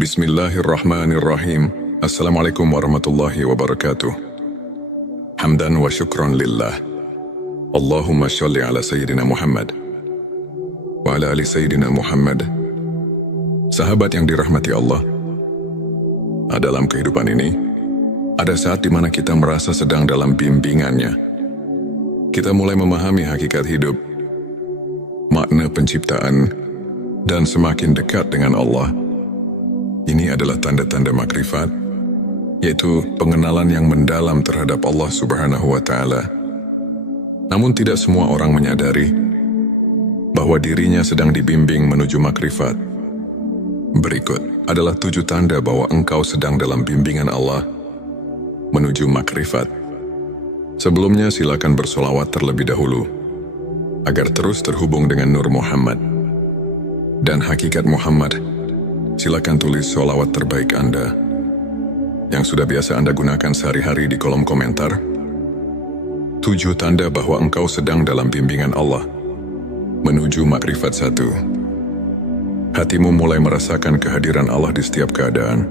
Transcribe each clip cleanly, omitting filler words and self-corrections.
Bismillahirrahmanirrahim. Assalamualaikum warahmatullahi wabarakatuh. Hamdan wa syukran lillah. Allahumma sholli ala Sayyidina Muhammad wa ala ali Sayyidina Muhammad. Sahabat yang dirahmati Allah, dalam kehidupan ini, ada saat di mana kita merasa sedang dalam bimbingannya. Kita mulai memahami hakikat hidup, makna penciptaan, dan semakin dekat dengan Allah. Ini adalah tanda-tanda makrifat, yaitu pengenalan yang mendalam terhadap Allah Subhanahu wa Ta'ala. Namun tidak semua orang menyadari bahwa dirinya sedang dibimbing menuju makrifat. Berikut adalah 7 tanda bahwa engkau sedang dalam bimbingan Allah menuju makrifat. Sebelumnya silakan bersolawat terlebih dahulu agar terus terhubung dengan Nur Muhammad dan hakikat Muhammad. Silakan tulis sholawat terbaik Anda yang sudah biasa Anda gunakan sehari-hari di kolom komentar. 7 tanda bahwa engkau sedang dalam bimbingan Allah menuju makrifat 1. Hatimu mulai merasakan kehadiran Allah di setiap keadaan.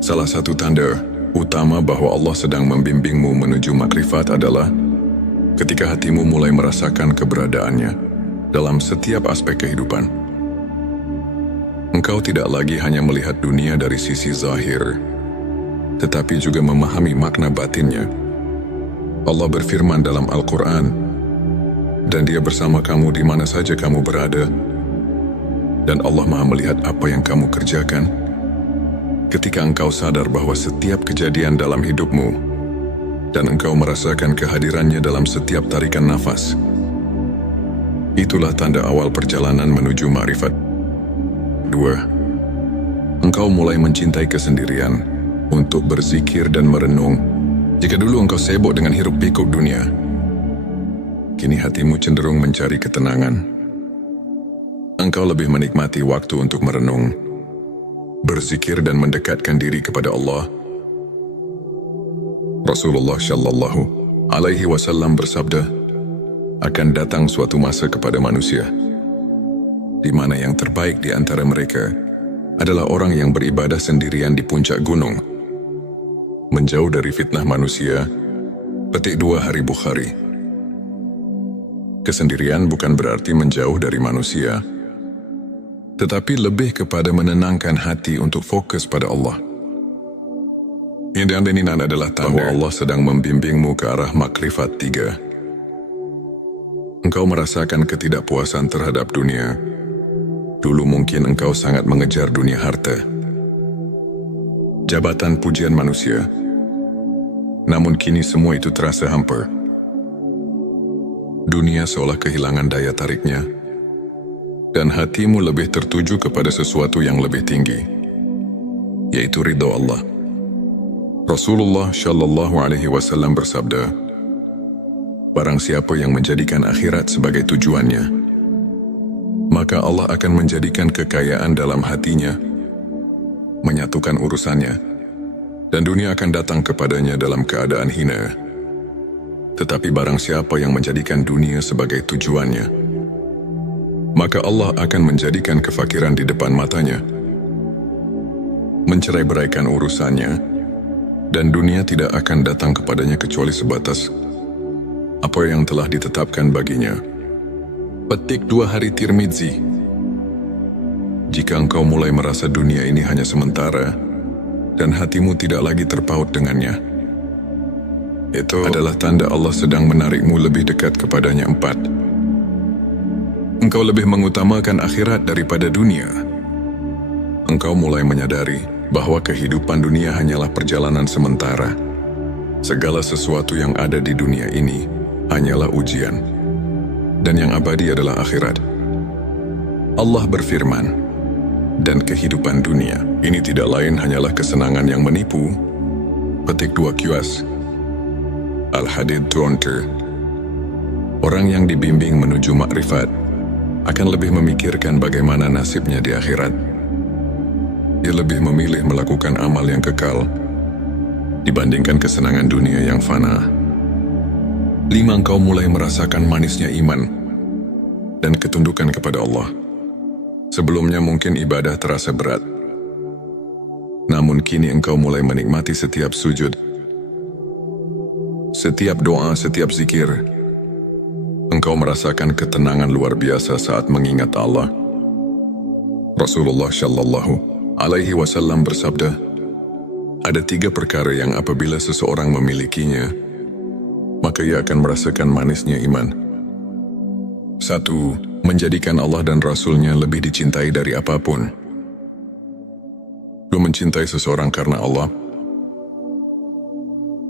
Salah satu tanda utama bahwa Allah sedang membimbingmu menuju makrifat adalah ketika hatimu mulai merasakan keberadaannya dalam setiap aspek kehidupan. Engkau tidak lagi hanya melihat dunia dari sisi zahir, tetapi juga memahami makna batinnya. Allah berfirman dalam Al-Quran, dan Dia bersama kamu di mana saja kamu berada, dan Allah Maha melihat apa yang kamu kerjakan. Ketika engkau sadar bahwa setiap kejadian dalam hidupmu, dan engkau merasakan kehadirannya dalam setiap tarikan nafas, itulah tanda awal perjalanan menuju makrifat. 2. Engkau mulai mencintai kesendirian untuk berzikir dan merenung. Jika dulu engkau sibuk dengan hiruk-pikuk dunia, kini hatimu cenderung mencari ketenangan. Engkau lebih menikmati waktu untuk merenung, berzikir dan mendekatkan diri kepada Allah. Rasulullah Shallallahu Alaihi Wasallam bersabda, akan datang suatu masa kepada manusia di mana yang terbaik di antara mereka adalah orang yang beribadah sendirian di puncak gunung, menjauh dari fitnah manusia. Petik 2 Hari Bukhari. Kesendirian bukan berarti menjauh dari manusia, tetapi lebih kepada menenangkan hati untuk fokus pada Allah. Ini adalah tanda Allah sedang membimbingmu ke arah makrifat 3. Engkau merasakan ketidakpuasan terhadap dunia. Dulu mungkin engkau sangat mengejar dunia harta, jabatan, pujian manusia. Namun kini semua itu terasa hampa. Dunia seolah kehilangan daya tariknya, dan hatimu lebih tertuju kepada sesuatu yang lebih tinggi, yaitu ridha Allah. Rasulullah Shallallahu Alaihi Wasallam bersabda, barang siapa yang menjadikan akhirat sebagai tujuannya, maka Allah akan menjadikan kekayaan dalam hatinya, menyatukan urusannya, dan dunia akan datang kepadanya dalam keadaan hina. Tetapi barang siapa yang menjadikan dunia sebagai tujuannya, maka Allah akan menjadikan kefakiran di depan matanya, mencerai-beraikan urusannya, dan dunia tidak akan datang kepadanya kecuali sebatas apa yang telah ditetapkan baginya. Petik 2 Hari Tirmidzi. Jika engkau mulai merasa dunia ini hanya sementara, dan hatimu tidak lagi terpaut dengannya, itu adalah tanda Allah sedang menarikmu lebih dekat kepadanya. 4. Engkau lebih mengutamakan akhirat daripada dunia. Engkau mulai menyadari bahwa kehidupan dunia hanyalah perjalanan sementara. Segala sesuatu yang ada di dunia ini hanyalah ujian, dan yang abadi adalah akhirat. Allah berfirman, dan kehidupan dunia ini tidak lain hanyalah kesenangan yang menipu. Petik 2 QS Al-Hadid 20. Orang yang dibimbing menuju makrifat akan lebih memikirkan bagaimana nasibnya di akhirat. Dia lebih memilih melakukan amal yang kekal dibandingkan kesenangan dunia yang fana. 5. Engkau mulai merasakan manisnya iman dan ketundukan kepada Allah. Sebelumnya mungkin ibadah terasa berat, Namun kini engkau mulai menikmati setiap sujud, setiap doa, setiap zikir. Engkau merasakan ketenangan luar biasa saat mengingat Allah. Rasulullah Shallallahu Alaihi Wasallam bersabda, ada 3 perkara yang apabila seseorang memilikinya, maka ia akan merasakan manisnya iman. 1. Menjadikan Allah dan Rasul-Nya lebih dicintai dari apapun. 2. Mencintai seseorang karena Allah.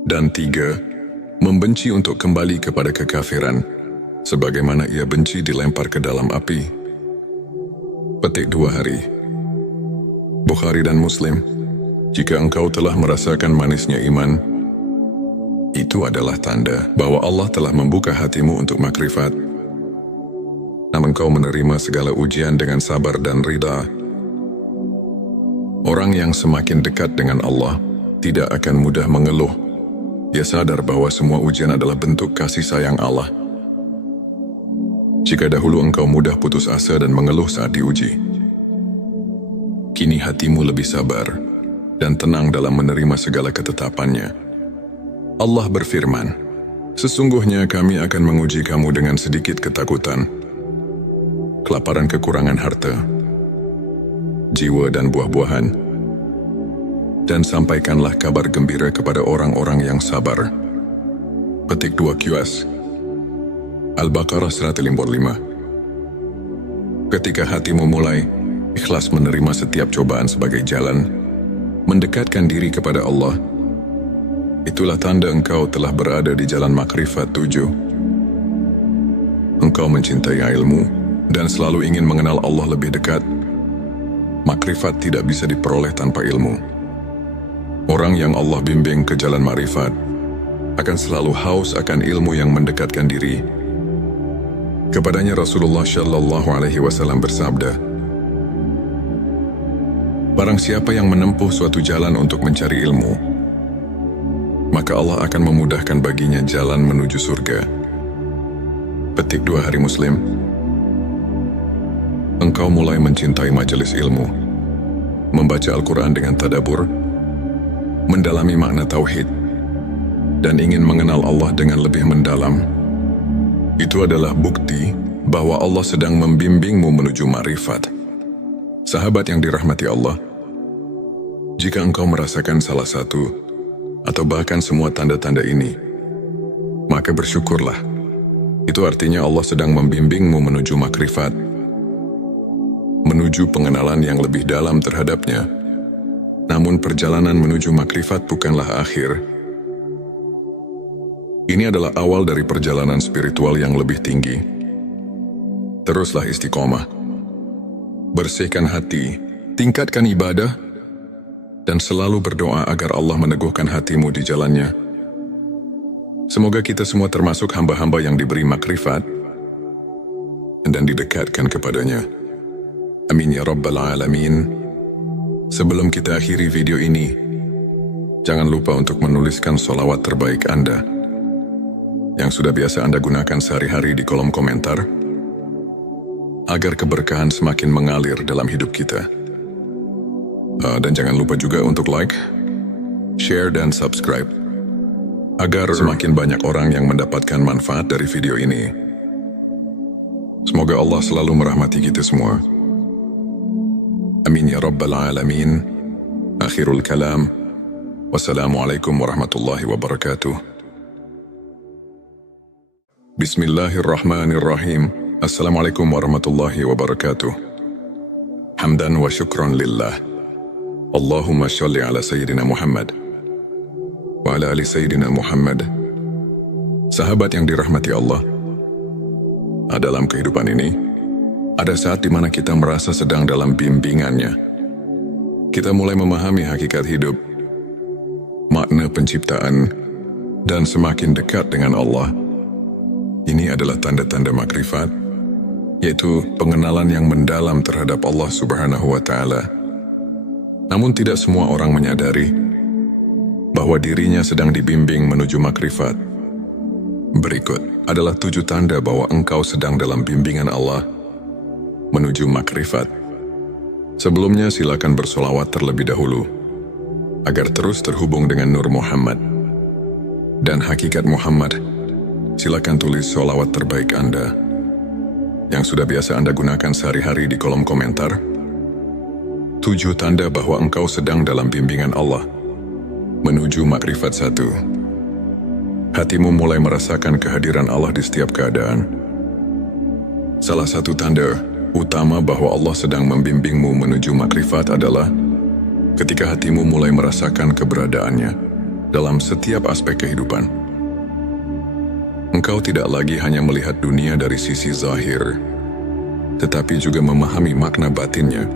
Dan 3. Membenci untuk kembali kepada kekafiran, sebagaimana ia benci dilempar ke dalam api. Petik 2 hari. Bukhari dan Muslim. Jika engkau telah merasakan manisnya iman, itu adalah tanda bahwa Allah telah membuka hatimu untuk makrifat. Namun engkau menerima segala ujian dengan sabar dan ridha. Orang yang semakin dekat dengan Allah tidak akan mudah mengeluh. Ia sadar bahwa semua ujian adalah bentuk kasih sayang Allah. Jika dahulu engkau mudah putus asa dan mengeluh saat diuji, kini hatimu lebih sabar dan tenang dalam menerima segala ketetapannya. Allah berfirman, sesungguhnya kami akan menguji kamu dengan sedikit ketakutan, kelaparan, kekurangan harta, jiwa dan buah-buahan, dan sampaikanlah kabar gembira kepada orang-orang yang sabar. Petik 2 QS Al-Baqarah 155. Ketika hatimu mulai ikhlas menerima setiap cobaan sebagai jalan mendekatkan diri kepada Allah, itulah tanda engkau telah berada di jalan makrifat 7. Engkau mencintai ilmu dan selalu ingin mengenal Allah lebih dekat. Makrifat tidak bisa diperoleh tanpa ilmu. Orang yang Allah bimbing ke jalan makrifat akan selalu haus akan ilmu yang mendekatkan diri. Kepadanya Rasulullah Shallallahu Alaihi Wasallam bersabda, barang siapa yang menempuh suatu jalan untuk mencari ilmu, maka Allah akan memudahkan baginya jalan menuju surga. Petik 2 hari Muslim. Engkau mulai mencintai majelis ilmu, membaca Al-Quran dengan tadabbur, mendalami makna tauhid, dan ingin mengenal Allah dengan lebih mendalam. Itu adalah bukti bahwa Allah sedang membimbingmu menuju ma'rifat. Sahabat yang dirahmati Allah, jika engkau merasakan salah satu atau bahkan semua tanda-tanda ini, maka bersyukurlah. Itu artinya Allah sedang membimbingmu menuju makrifat, menuju pengenalan yang lebih dalam terhadapnya. Namun perjalanan menuju makrifat bukanlah akhir. Ini adalah awal dari perjalanan spiritual yang lebih tinggi. Teruslah istiqomah, bersihkan hati, tingkatkan ibadah, dan selalu berdoa agar Allah meneguhkan hatimu di jalannya. Semoga kita semua termasuk hamba-hamba yang diberi makrifat dan didekatkan kepadanya. Amin ya Rabbal Alamin. Sebelum kita akhiri video ini, jangan lupa untuk menuliskan sholawat terbaik Anda yang sudah biasa Anda gunakan sehari-hari di kolom komentar, agar keberkahan semakin mengalir dalam hidup kita. Dan jangan lupa juga untuk like, share, dan subscribe, agar semakin banyak orang yang mendapatkan manfaat dari video ini. Semoga Allah selalu merahmati kita semua. Amin ya Rabbal Alamin. Akhirul kalam. Wassalamualaikum warahmatullahi wabarakatuh. Bismillahirrahmanirrahim. Assalamualaikum warahmatullahi wabarakatuh. Hamdan wa syukran lillah. Allahumma sholli ala Sayyidina Muhammad wa ala ali Sayyidina Muhammad. Sahabat yang dirahmati Allah, dalam kehidupan ini, ada saat di mana kita merasa sedang dalam bimbingannya. Kita mulai memahami hakikat hidup, makna penciptaan, dan semakin dekat dengan Allah. Ini adalah tanda-tanda makrifat, yaitu pengenalan yang mendalam terhadap Allah Subhanahu wa Ta'ala. Namun tidak semua orang menyadari bahwa dirinya sedang dibimbing menuju makrifat. Berikut adalah 7 tanda bahwa engkau sedang dalam bimbingan Allah menuju makrifat. Sebelumnya silakan bersolawat terlebih dahulu agar terus terhubung dengan Nur Muhammad dan hakikat Muhammad, silakan tulis sholawat terbaik Anda yang sudah biasa Anda gunakan sehari-hari di kolom komentar. 7 tanda bahwa engkau sedang dalam bimbingan Allah menuju makrifat 1. Hatimu mulai merasakan kehadiran Allah di setiap keadaan. Salah satu tanda utama bahwa Allah sedang membimbingmu menuju makrifat adalah ketika hatimu mulai merasakan keberadaannya dalam setiap aspek kehidupan. Engkau tidak lagi hanya melihat dunia dari sisi zahir, tetapi juga memahami makna batinnya.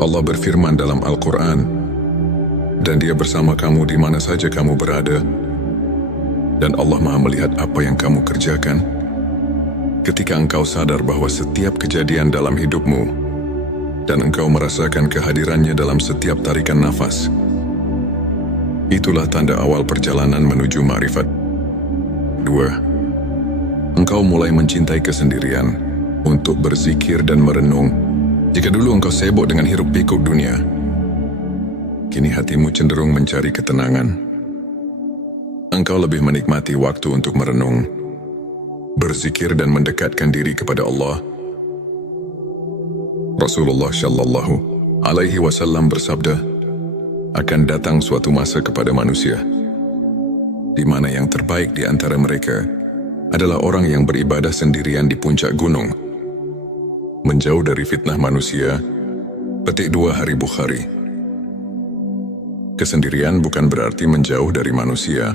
Allah berfirman dalam Al-Quran, dan Dia bersama kamu di mana saja kamu berada, dan Allah Maha melihat apa yang kamu kerjakan. Ketika engkau sadar bahwa setiap kejadian dalam hidupmu dan engkau merasakan kehadirannya dalam setiap tarikan nafas, itulah tanda awal perjalanan menuju makrifat. 2. Engkau mulai mencintai kesendirian untuk berzikir dan merenung. Jika dulu engkau sibuk dengan hiruk-pikuk dunia, kini hatimu cenderung mencari ketenangan. Engkau lebih menikmati waktu untuk merenung, berzikir dan mendekatkan diri kepada Allah. Rasulullah Shallallahu Alaihi Wasallam bersabda, akan datang suatu masa kepada manusia di mana yang terbaik di antara mereka adalah orang yang beribadah sendirian di puncak gunung, menjauh dari fitnah manusia. Petik 2 Hari Bukhari. Kesendirian bukan berarti menjauh dari manusia,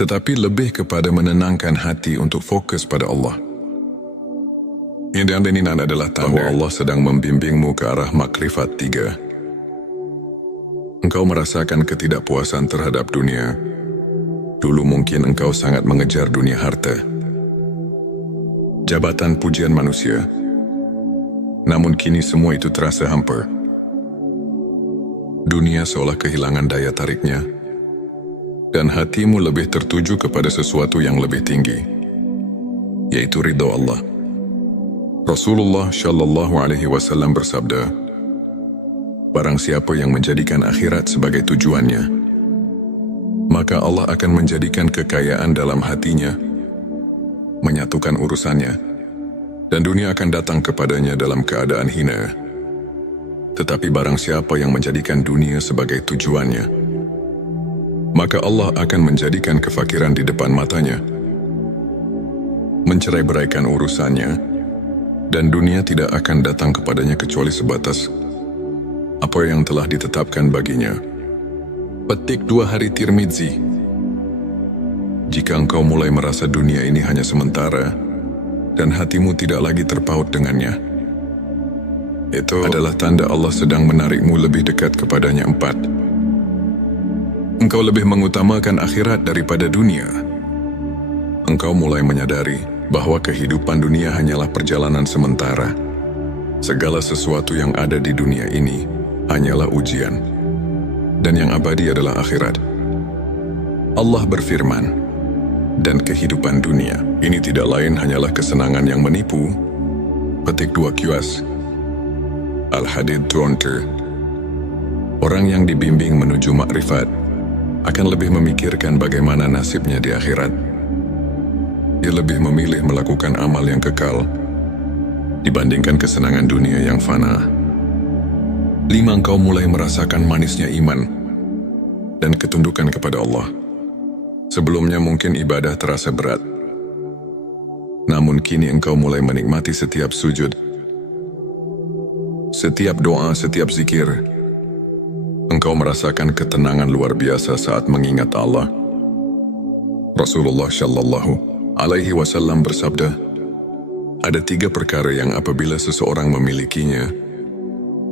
tetapi lebih kepada menenangkan hati untuk fokus pada Allah. Yang diaminin adalah bahwa Allah sedang membimbingmu ke arah makrifat 3. Engkau merasakan ketidakpuasan terhadap dunia. Dulu mungkin engkau sangat mengejar dunia harta, jabatan, pujian manusia. Namun kini semua itu terasa hampa. Dunia seolah kehilangan daya tariknya, dan hatimu lebih tertuju kepada sesuatu yang lebih tinggi, yaitu ridha Allah. Rasulullah Shallallahu Alaihi Wasallam bersabda, barang siapa yang menjadikan akhirat sebagai tujuannya, maka Allah akan menjadikan kekayaan dalam hatinya, menyatukan urusannya, dan dunia akan datang kepadanya dalam keadaan hina. Tetapi barang siapa yang menjadikan dunia sebagai tujuannya, maka Allah akan menjadikan kefakiran di depan matanya, mencerai-beraikan urusannya, dan dunia tidak akan datang kepadanya kecuali sebatas apa yang telah ditetapkan baginya. Petik 2 Hari Tirmidzi. Jika engkau mulai merasa dunia ini hanya sementara dan hatimu tidak lagi terpaut dengannya, itu adalah tanda Allah sedang menarikmu lebih dekat kepadanya. 4. Engkau lebih mengutamakan akhirat daripada dunia. Engkau mulai menyadari bahwa kehidupan dunia hanyalah perjalanan sementara. Segala sesuatu yang ada di dunia ini hanyalah ujian, dan yang abadi adalah akhirat. Allah berfirman, dan kehidupan dunia ini tidak lain hanyalah kesenangan yang menipu. Petik 2 QS Al-Hadid 20. Orang yang dibimbing menuju makrifat akan lebih memikirkan bagaimana nasibnya di akhirat. Dia lebih memilih melakukan amal yang kekal dibandingkan kesenangan dunia yang fana. 5. Engkau mulai merasakan manisnya iman dan ketundukan kepada Allah. Sebelumnya mungkin ibadah terasa berat, namun kini engkau mulai menikmati setiap sujud, setiap doa, setiap zikir. Engkau merasakan ketenangan luar biasa saat mengingat Allah. Rasulullah Shallallahu Alaihi Wasallam bersabda, ada 3 perkara yang apabila seseorang memilikinya,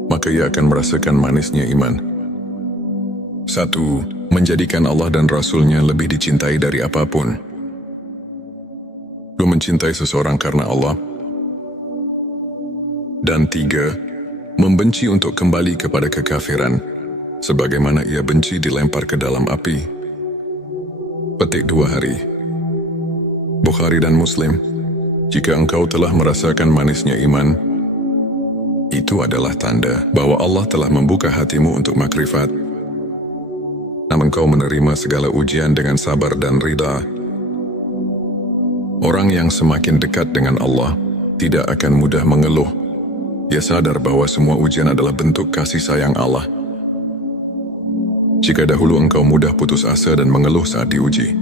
maka ia akan merasakan manisnya iman. 1. Menjadikan Allah dan Rasul-Nya lebih dicintai dari apapun. 2. Mencintai seseorang karena Allah. Dan 3. Membenci untuk kembali kepada kekafiran, sebagaimana ia benci dilempar ke dalam api. Petik 2 Hari Bukhari dan Muslim. Jika engkau telah merasakan manisnya iman, Itu adalah tanda bahwa Allah telah membuka hatimu untuk makrifat. Namun kau menerima segala ujian dengan sabar dan ridha. Orang yang semakin dekat dengan Allah tidak akan mudah mengeluh. Dia sadar bahwa semua ujian adalah bentuk kasih sayang Allah. Jika dahulu engkau mudah putus asa dan mengeluh saat diuji,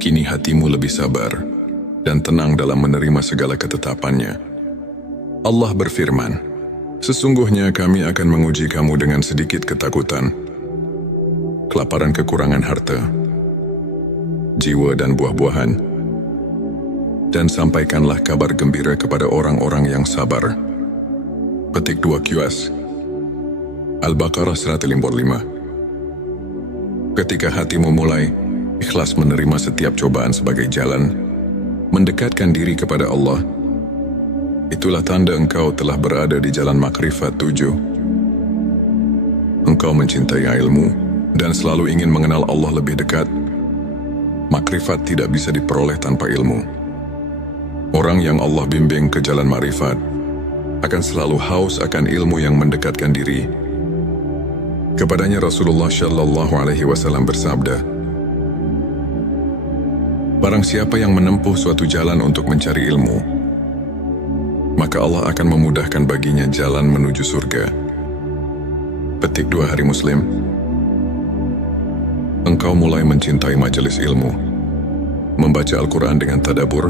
kini hatimu lebih sabar dan tenang dalam menerima segala ketetapannya. Allah berfirman, "Sesungguhnya kami akan menguji kamu dengan sedikit ketakutan, kelaparan kekurangan harta, jiwa dan buah-buahan, dan sampaikanlah kabar gembira kepada orang-orang yang sabar." Petik 2 QS Al-Baqarah 155. Ketika hatimu mulai ikhlas menerima setiap cobaan sebagai jalan mendekatkan diri kepada Allah, itulah tanda engkau telah berada di jalan makrifat 7. Engkau mencintai ilmu dan selalu ingin mengenal Allah lebih dekat. Makrifat tidak bisa diperoleh tanpa ilmu. Orang yang Allah bimbing ke jalan makrifat akan selalu haus akan ilmu yang mendekatkan diri. Kepadanya Rasulullah Shallallahu Alaihi Wasallam bersabda, "Barang siapa yang menempuh suatu jalan untuk mencari ilmu, maka Allah akan memudahkan baginya jalan menuju surga." Petik 2 Hari Muslim. Engkau mulai mencintai majelis ilmu, membaca Al-Quran dengan tadabbur,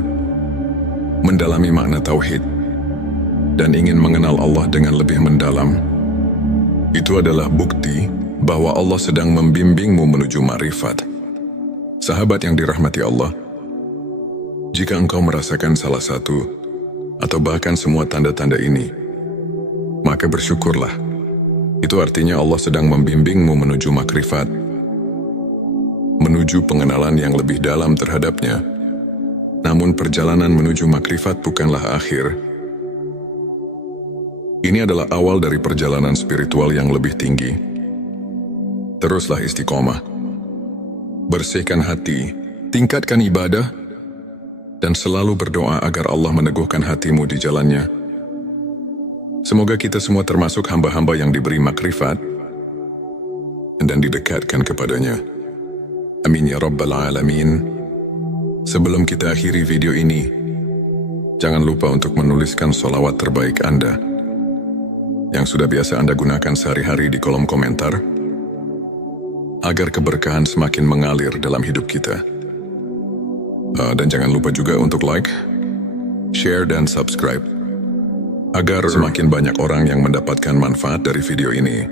mendalami makna tauhid, dan ingin mengenal Allah dengan lebih mendalam. Itu adalah bukti bahwa Allah sedang membimbingmu menuju makrifat. Sahabat yang dirahmati Allah, jika engkau merasakan salah satu atau bahkan semua tanda-tanda ini, maka bersyukurlah. Itu artinya Allah sedang membimbingmu menuju makrifat, menuju pengenalan yang lebih dalam terhadapnya. Namun perjalanan menuju makrifat bukanlah akhir. Ini adalah awal dari perjalanan spiritual yang lebih tinggi. Teruslah istiqomah. Bersihkan hati, tingkatkan ibadah, dan selalu berdoa agar Allah meneguhkan hatimu di jalannya. Semoga kita semua termasuk hamba-hamba yang diberi makrifat dan didekatkan kepadanya. Amin ya Rabbal Alamin. Sebelum kita akhiri video ini, jangan lupa untuk menuliskan sholawat terbaik Anda yang sudah biasa Anda gunakan sehari-hari di kolom komentar, agar keberkahan semakin mengalir dalam hidup kita. Dan jangan lupa juga untuk like, share, dan subscribe, agar semakin banyak orang yang mendapatkan manfaat dari video ini.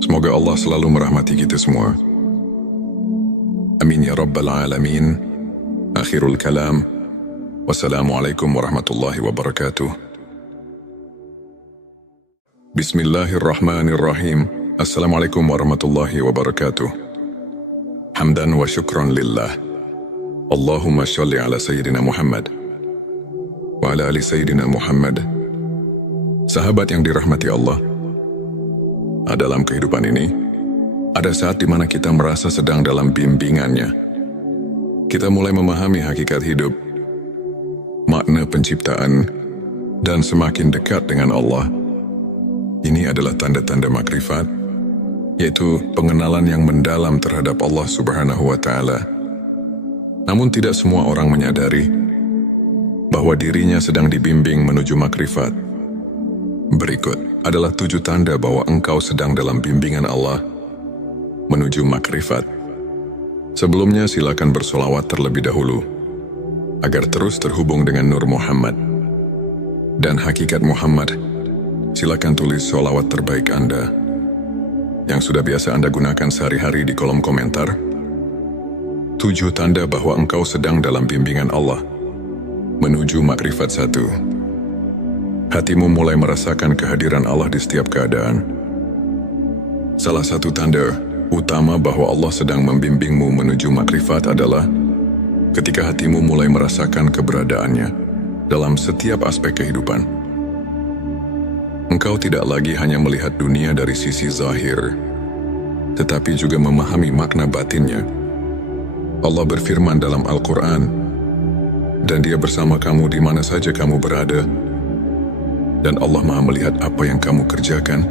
Semoga Allah selalu merahmati kita semua. Amin ya Rabbal Alamin. Akhirul kalam. Wassalamualaikum warahmatullahi wabarakatuh. Bismillahirrahmanirrahim. Assalamualaikum warahmatullahi wabarakatuh. Hamdan wa syukran lillah. Allahumma sholli ala Sayyidina Muhammad wa ala ali Sayyidina Muhammad. Sahabat yang dirahmati Allah, dalam kehidupan ini, ada saat di mana kita merasa sedang dalam bimbingannya. Kita mulai memahami hakikat hidup, makna penciptaan, dan semakin dekat dengan Allah. Ini adalah tanda-tanda makrifat, yaitu pengenalan yang mendalam terhadap Allah Subhanahu wa Ta'ala. Namun tidak semua orang menyadari bahwa dirinya sedang dibimbing menuju makrifat. Berikut adalah 7 tanda bahwa engkau sedang dalam bimbingan Allah menuju makrifat. Sebelumnya silakan bersolawat terlebih dahulu, agar terus terhubung dengan Nur Muhammad dan hakikat Muhammad. Silakan tulis sholawat terbaik Anda yang sudah biasa Anda gunakan sehari-hari di kolom komentar. 7 tanda bahwa engkau sedang dalam bimbingan Allah menuju makrifat 1. Hatimu mulai merasakan kehadiran Allah di setiap keadaan. Salah satu tanda utama bahwa Allah sedang membimbingmu menuju makrifat adalah ketika hatimu mulai merasakan keberadaannya dalam setiap aspek kehidupan. Engkau tidak lagi hanya melihat dunia dari sisi zahir, tetapi juga memahami makna batinnya. Allah berfirman dalam Al-Quran, "Dan Dia bersama kamu di mana saja kamu berada, Dan Allah Maha melihat apa yang kamu kerjakan.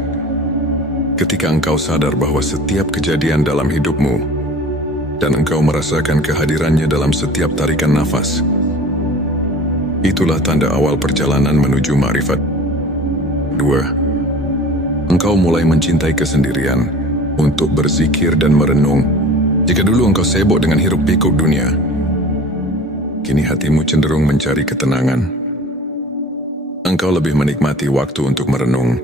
Ketika engkau sadar bahwa setiap kejadian dalam hidupmu dan engkau merasakan kehadirannya dalam setiap tarikan nafas, itulah tanda awal perjalanan menuju ma'rifat. 2. Engkau mulai mencintai kesendirian untuk berzikir dan merenung. Jika dulu engkau sibuk dengan hiruk-pikuk dunia, kini hatimu cenderung mencari ketenangan. Engkau lebih menikmati waktu untuk merenung,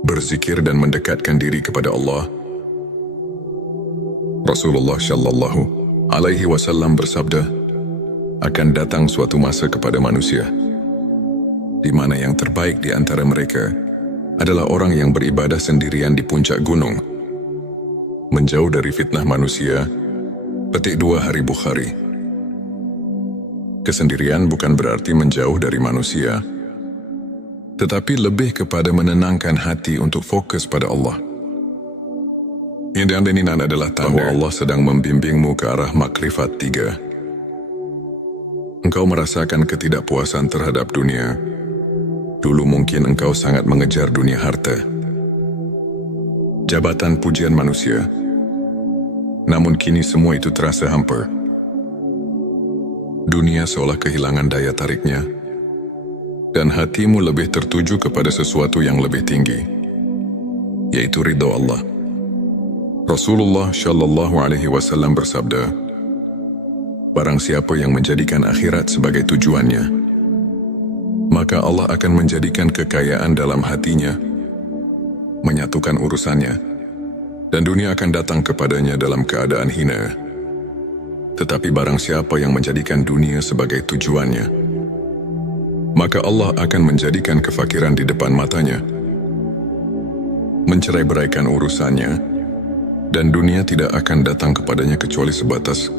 berzikir dan mendekatkan diri kepada Allah. Rasulullah Shallallahu Alaihi Wasallam bersabda, akan datang suatu masa kepada manusia, di mana yang terbaik di antara mereka adalah orang yang beribadah sendirian di puncak gunung, menjauh dari fitnah manusia. Petik 2 Hari Bukhari. Kesendirian bukan berarti menjauh dari manusia, tetapi lebih kepada menenangkan hati untuk fokus pada Allah. Yang ini adalah tanda Allah sedang membimbingmu ke arah makrifat 3. Engkau merasakan ketidakpuasan terhadap dunia. Dulu mungkin engkau sangat mengejar dunia harta, jabatan, pujian manusia. Namun kini semua itu terasa hampa. Dunia seolah kehilangan daya tariknya, dan hatimu lebih tertuju kepada sesuatu yang lebih tinggi, yaitu ridha Allah. Rasulullah Shallallahu Alaihi Wasallam bersabda, barang siapa yang menjadikan akhirat sebagai tujuannya, maka Allah akan menjadikan kekayaan dalam hatinya, menyatukan urusannya, dan dunia akan datang kepadanya dalam keadaan hina. Tetapi barang siapa yang menjadikan dunia sebagai tujuannya, maka Allah akan menjadikan kefakiran di depan matanya, mencerai-beraikan urusannya, dan dunia tidak akan datang kepadanya kecuali sebatas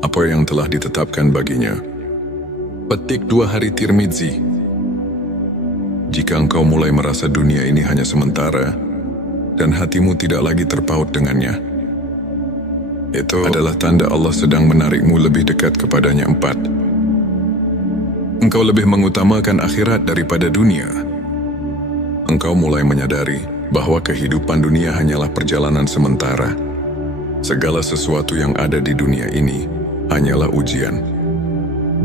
apa yang telah ditetapkan baginya. Petik 2 Hari Tirmidzi. Jika engkau mulai merasa dunia ini hanya sementara, dan hatimu tidak lagi terpaut dengannya, itu adalah tanda Allah sedang menarikmu lebih dekat kepadanya. 4. Engkau lebih mengutamakan akhirat daripada dunia. Engkau mulai menyadari bahwa kehidupan dunia hanyalah perjalanan sementara. Segala sesuatu yang ada di dunia ini hanyalah ujian,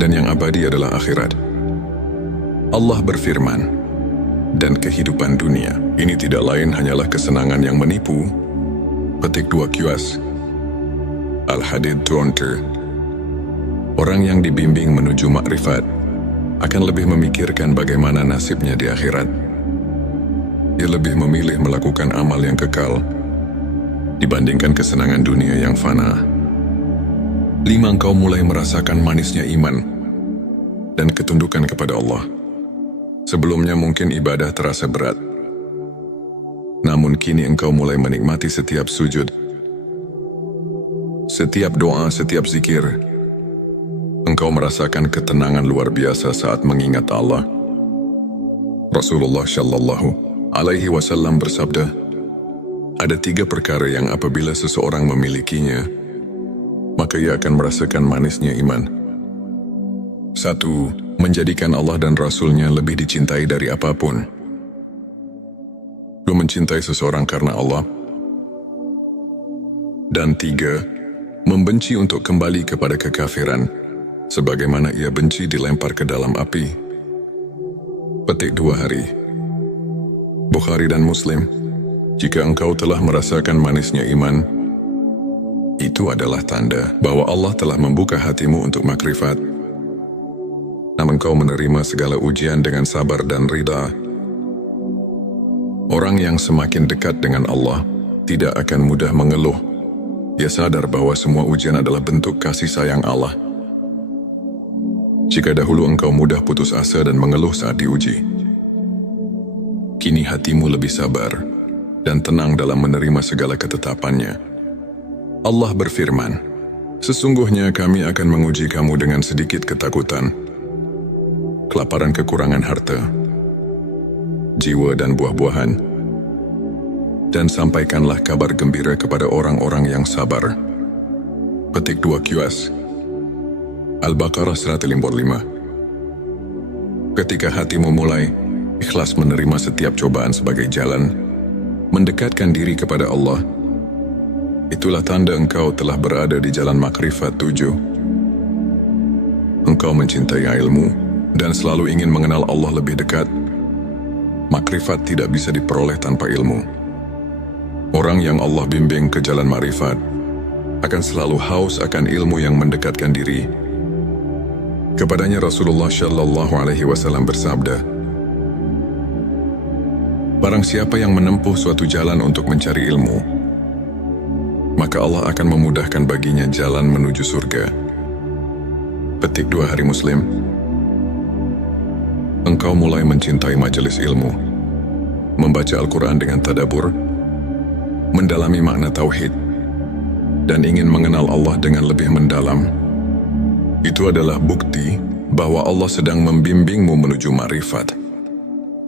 dan yang abadi adalah akhirat. Allah berfirman, dan kehidupan dunia ini tidak lain hanyalah kesenangan yang menipu. Petik 2 QS Al-Hadid 20. Orang yang dibimbing menuju makrifat akan lebih memikirkan bagaimana nasibnya di akhirat. Dia lebih memilih melakukan amal yang kekal dibandingkan kesenangan dunia yang fana. 5. Engkau mulai merasakan manisnya iman dan ketundukan kepada Allah. Sebelumnya mungkin ibadah terasa berat, namun kini engkau mulai menikmati setiap sujud, setiap doa, setiap zikir. Engkau merasakan ketenangan luar biasa saat mengingat Allah. Rasulullah Shallallahu Alaihi Wasallam bersabda, ada 3 perkara yang apabila seseorang memilikinya, maka ia akan merasakan manisnya iman. 1. Menjadikan Allah dan Rasul-Nya lebih dicintai dari apapun. 2. Mencintai seseorang karena Allah. Dan 3. Membenci untuk kembali kepada kekafiran, sebagaimana ia benci dilempar ke dalam api. Petik 2 Hari Bukhari dan Muslim. Jika engkau telah merasakan manisnya iman, itu adalah tanda bahwa Allah telah membuka hatimu untuk makrifat. Namun engkau menerima segala ujian dengan sabar dan ridha. Orang yang semakin dekat dengan Allah tidak akan mudah mengeluh. Dia sadar bahwa semua ujian adalah bentuk kasih sayang Allah. Jika dahulu engkau mudah putus asa dan mengeluh saat diuji, kini hatimu lebih sabar dan tenang dalam menerima segala ketetapannya. Allah berfirman, sesungguhnya kami akan menguji kamu dengan sedikit ketakutan, kelaparan, kekurangan harta, jiwa dan buah-buahan, dan sampaikanlah kabar gembira kepada orang-orang yang sabar. Petik 2 QS Al-Baqarah 155. Ketika hatimu mulai ikhlas menerima setiap cobaan sebagai jalan mendekatkan diri kepada Allah, itulah tanda engkau telah berada di jalan makrifat 7. Engkau mencintai ilmu dan selalu ingin mengenal Allah lebih dekat. Makrifat tidak bisa diperoleh tanpa ilmu. Orang yang Allah bimbing ke jalan makrifat akan selalu haus akan ilmu yang mendekatkan diri. Kepadanya Rasulullah Shallallahu Alaihi Wasallam bersabda, barang siapa yang menempuh suatu jalan untuk mencari ilmu, maka Allah akan memudahkan baginya jalan menuju surga. Petik 2 Hari Muslim. Engkau mulai mencintai majelis ilmu, membaca Al-Quran dengan tadabbur, mendalami makna tauhid, dan ingin mengenal Allah dengan lebih mendalam. Itu adalah bukti bahwa Allah sedang membimbingmu menuju ma'rifat.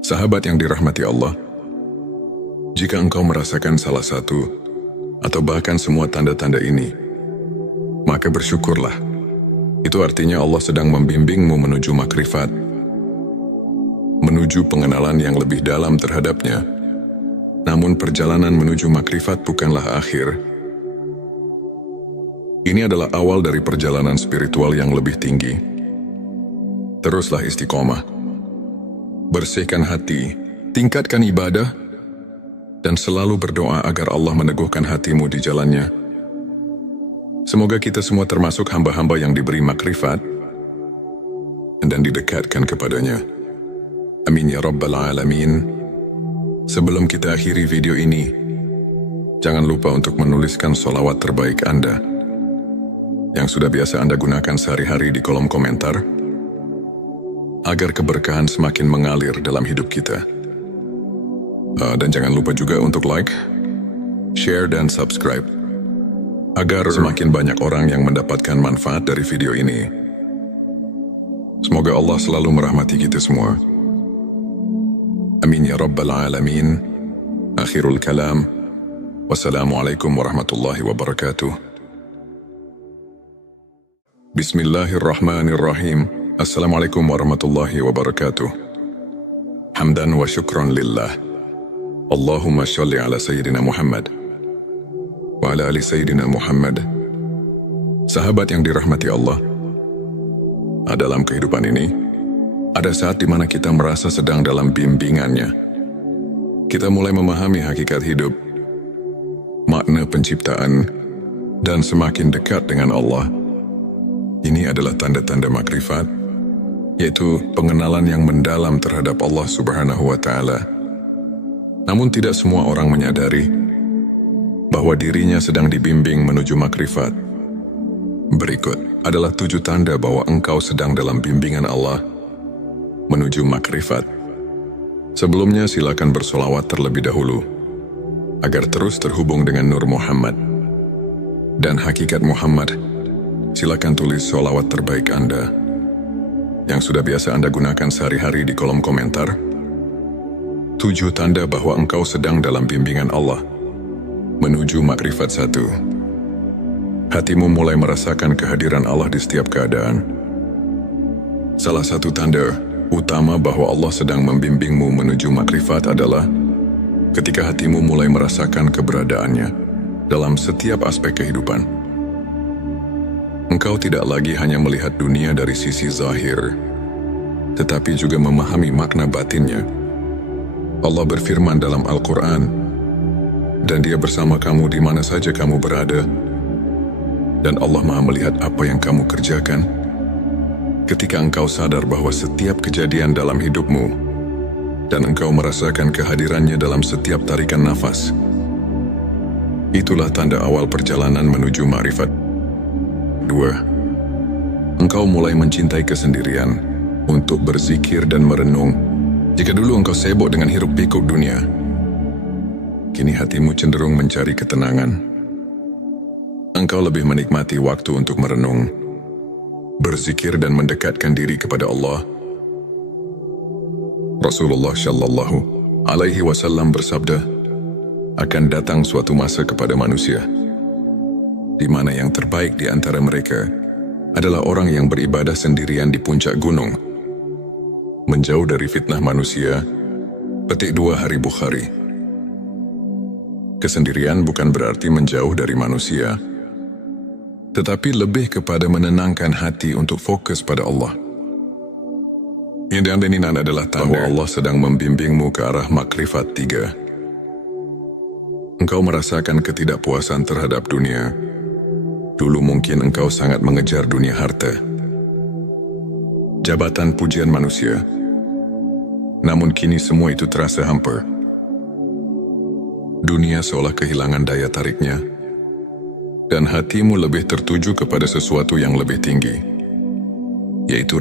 Sahabat yang dirahmati Allah, jika engkau merasakan salah satu atau bahkan semua tanda-tanda ini, maka bersyukurlah. Itu artinya Allah sedang membimbingmu menuju makrifat, menuju pengenalan yang lebih dalam terhadapnya. Namun perjalanan menuju makrifat bukanlah akhir. Ini adalah awal dari perjalanan spiritual yang lebih tinggi. Teruslah istiqomah. Bersihkan hati, tingkatkan ibadah, dan selalu berdoa agar Allah meneguhkan hatimu di jalannya. Semoga kita semua termasuk hamba-hamba yang diberi makrifat dan didekatkan kepadanya. Amin ya Rabbal Alamin. Sebelum kita akhiri video ini, jangan lupa untuk menuliskan sholawat terbaik Anda yang sudah biasa Anda gunakan sehari-hari di kolom komentar, agar keberkahan semakin mengalir dalam hidup kita. Dan jangan lupa juga untuk like, share, dan subscribe, agar semakin banyak orang yang mendapatkan manfaat dari video ini. Semoga Allah selalu merahmati kita semua. Amin ya Rabbal Alamin. Akhirul kalam. Wassalamualaikum warahmatullahi wabarakatuh. Bismillahirrahmanirrahim. Assalamualaikum warahmatullahi wabarakatuh. Hamdan wa syukran lillah. Allahumma sholli ala Sayyidina Muhammad wa ala ali Sayyidina Muhammad. Sahabat yang dirahmati Allah, dalam kehidupan ini, ada saat di mana kita merasa sedang dalam bimbingannya. Kita mulai memahami hakikat hidup, makna penciptaan, dan semakin dekat dengan Allah. Ini adalah tanda-tanda makrifat, yaitu pengenalan yang mendalam terhadap Allah Subhanahu wa Ta'ala. Namun tidak semua orang menyadari bahwa dirinya sedang dibimbing menuju makrifat. Berikut adalah 7 tanda bahwa engkau sedang dalam bimbingan Allah menuju makrifat. Sebelumnya silakan bersolawat terlebih dahulu, agar terus terhubung dengan Nur Muhammad dan hakikat Muhammad. Silakan tulis solawat terbaik Anda yang sudah biasa Anda gunakan sehari-hari di kolom komentar. 7 tanda bahwa engkau sedang dalam bimbingan Allah menuju makrifat 1. Hatimu mulai merasakan kehadiran Allah di setiap keadaan. Salah satu tanda utama bahwa Allah sedang membimbingmu menuju makrifat adalah ketika hatimu mulai merasakan keberadaannya dalam setiap aspek kehidupan. Engkau tidak lagi hanya melihat dunia dari sisi zahir, tetapi juga memahami makna batinnya. Allah berfirman dalam Al-Quran, dan Dia bersama kamu di mana saja kamu berada, dan Allah Maha melihat apa yang kamu kerjakan. Ketika engkau sadar bahwa setiap kejadian dalam hidupmu, dan engkau merasakan kehadirannya dalam setiap tarikan nafas, itulah tanda awal perjalanan menuju ma'rifat. 2. Engkau mulai mencintai kesendirian untuk berzikir dan merenung. Jika dulu engkau sibuk dengan hiruk-pikuk dunia, kini hatimu cenderung mencari ketenangan. Engkau lebih menikmati waktu untuk merenung, berzikir, dan mendekatkan diri kepada Allah. Rasulullah Shallallahu Alaihi Wasallam bersabda, akan datang suatu masa kepada manusia di mana yang terbaik di antara mereka adalah orang yang beribadah sendirian di puncak gunung, menjauh dari fitnah manusia Petik 2 Hari Bukhari. Kesendirian bukan berarti menjauh dari manusia, tetapi lebih kepada menenangkan hati untuk fokus pada Allah. Yang diaminin adalah bahwa Allah sedang membimbingmu ke arah makrifat 3. Engkau merasakan ketidakpuasan terhadap dunia. Dulu mungkin engkau sangat mengejar dunia harta, jabatan, pujian manusia. Namun kini semua itu terasa hampa. Dunia seolah kehilangan daya tariknya, dan hatimu lebih tertuju kepada sesuatu yang lebih tinggi, yaitu